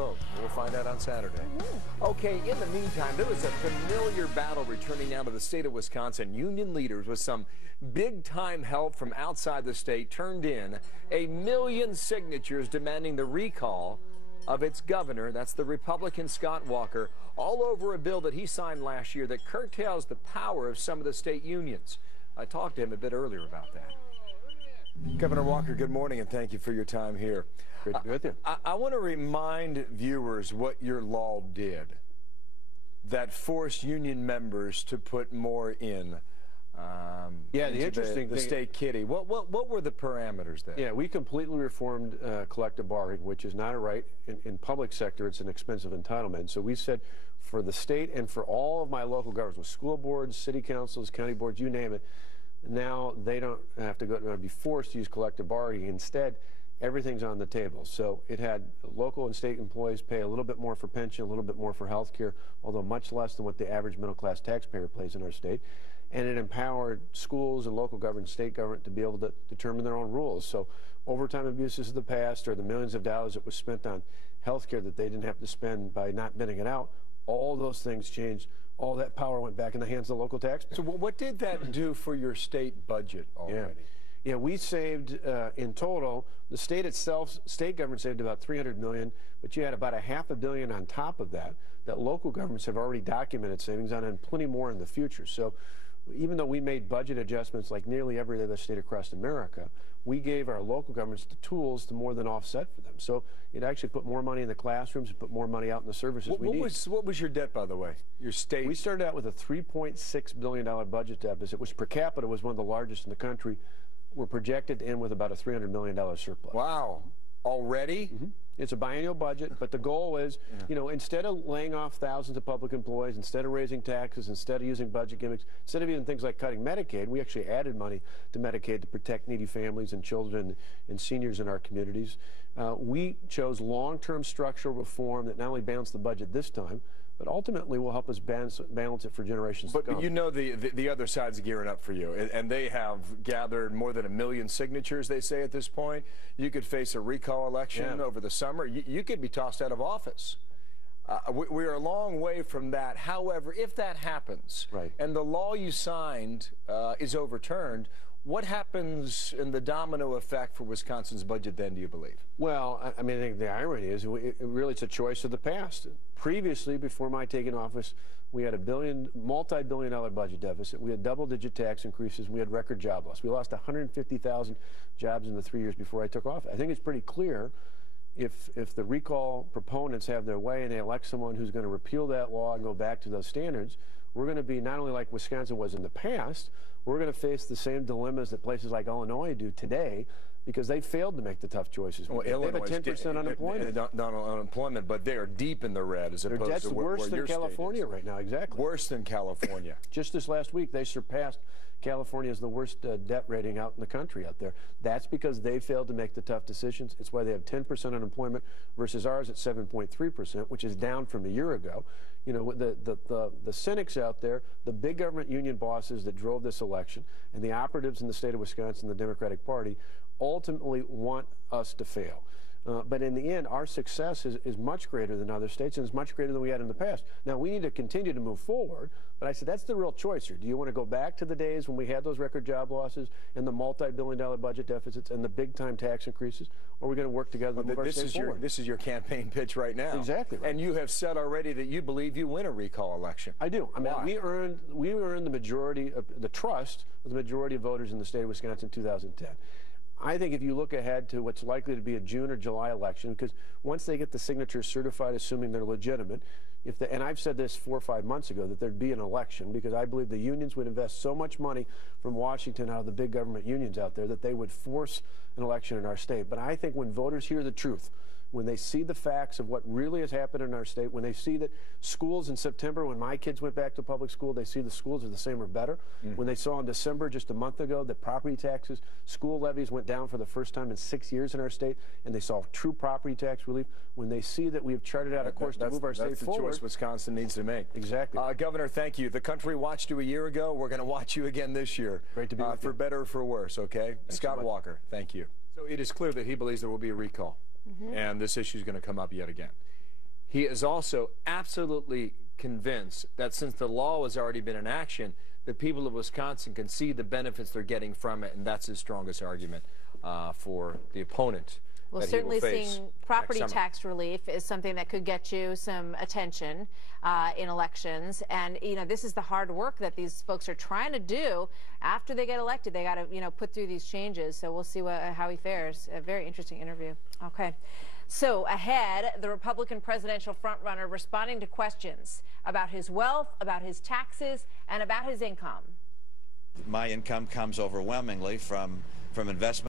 vote? We'll find out on Saturday. Okay, in the meantime, there was a familiar battle returning now to the state of Wisconsin. Union leaders with some big-time help from outside the state turned in 1 million signatures demanding the recall of its governor, that's the Republican Scott Walker, all over a bill that he signed last year that curtails the power of some of the state unions. I talked to him a bit earlier about that. Governor Walker, good morning, and thank you for your time here. Great to be with you. I want to remind viewers what your law did that forced union members to put more in. The interesting the thing, state kitty. What were the parameters there? Yeah, we completely reformed collective bargaining, which is not a right. In public sector, it's an expensive entitlement. So we said for the state and for all of my local governments, school boards, city councils, county boards, you name it, now they don't have to be forced to use collective bargaining. Instead, everything's on the table. So it had local and state employees pay a little bit more for pension, a little bit more for health care, although much less than what the average middle-class taxpayer pays in our state. And it empowered schools and local government, state government to be able to determine their own rules. So overtime abuses of the past, or the millions of dollars that was spent on health care that they didn't have to spend by not bidding it out, all those things changed. All that power went back in the hands of the local taxpayer. So what did that do for your state budget already? Yeah, we saved, in total, the state itself, state government saved about $300 million, but you had about $500 million on top of that local governments have already documented savings on, and plenty more in the future. So even though we made budget adjustments like nearly every other state across America, we gave our local governments the tools to more than offset for them. So it actually put more money in the classrooms, put more money out in the services we need. What was your debt, by the way? Your state? We started out with a $3.6 billion budget deficit, which per capita was one of the largest in the country. We're projected to end with about a $300 million surplus. Wow. Already? Mm-hmm. It's a biennial budget, but the goal is, you know, instead of laying off thousands of public employees, instead of raising taxes, instead of using budget gimmicks, instead of even things like cutting Medicaid, we actually added money to Medicaid to protect needy families and children and seniors in our communities. We chose long-term structural reform that not only balanced the budget this time, but ultimately will help us balance it for generations to come. But you know the other side's gearing up for you, and they have gathered more than 1 million signatures, they say, at this point. You could face a recall election over the summer. You could be tossed out of office. We are a long way from that. However, if that happens, and the law you signed is overturned, what happens in the domino effect for Wisconsin's budget then, do you believe? Well, I mean, I think the irony is really it's a choice of the past. Previously, before my taking office, we had a multi-billion-dollar budget deficit. We had double-digit tax increases. We had record job loss. We lost 150,000 jobs in the 3 years before I took office. I think it's pretty clear if the recall proponents have their way and they elect someone who's going to repeal that law and go back to those standards, we're going to be not only like Wisconsin was in the past, we're going to face the same dilemmas that places like Illinois do today because they failed to make the tough choices. Well, they have a 10% unemployment. Not unemployment, but they are deep in the red as opposed to where your state is. Worse than California right now, exactly. Worse than California. Just this last week, they surpassed California as the worst debt rating out in the country out there. That's because they failed to make the tough decisions. It's why they have 10% unemployment versus ours at 7.3%, which is down from a year ago. You know, the cynics out there, the big government union bosses that drove this election, and the operatives in the state of Wisconsin, the Democratic Party, ultimately want us to fail. But in the end, our success is much greater than other states and is much greater than we had in the past. Now, we need to continue to move forward, but I said that's the real choice here. Do you want to go back to the days when we had those record job losses and the multi-billion-dollar budget deficits and the big-time tax increases, or are we going to work together to move our state forward? This is your campaign pitch right now. Exactly right. And you have said already that you believe you win a recall election. I do. I mean, we earned the majority of the trust of the majority of voters in the state of Wisconsin in 2010. I think if you look ahead to what's likely to be a June or July election, because once they get the signatures certified, assuming they're legitimate, and I've said this 4 or 5 months ago, that there'd be an election, because I believe the unions would invest so much money from Washington out of the big government unions out there that they would force an election in our state. But I think when voters hear the truth, when they see the facts of what really has happened in our state, when they see that schools in September, when my kids went back to public school, they see the schools are the same or better. When they saw in December, just a month ago, that property taxes, school levies went down for the first time in 6 years in our state, and they saw true property tax relief, when they see that we have charted out a course to move our state forward. That's the choice Wisconsin needs to make. Exactly. Governor, thank you. The country watched you a year ago. We're going to watch you again this year. Great to be with you. For better or for worse, okay? Thanks Scott so Walker, thank you. So it is clear that he believes there will be a recall, and this issue is going to come up yet again. He is also absolutely convinced that since the law has already been in action, the people of Wisconsin can see the benefits they're getting from it, and that's his strongest argument for the opponent. Well, certainly seeing property tax relief is something that could get you some attention in elections. And, you know, this is the hard work that these folks are trying to do. After they get elected, they got to, you know, put through these changes. So we'll see how he fares. A very interesting interview. Okay. So ahead, the Republican presidential frontrunner responding to questions about his wealth, about his taxes, and about his income. My income comes overwhelmingly from investment.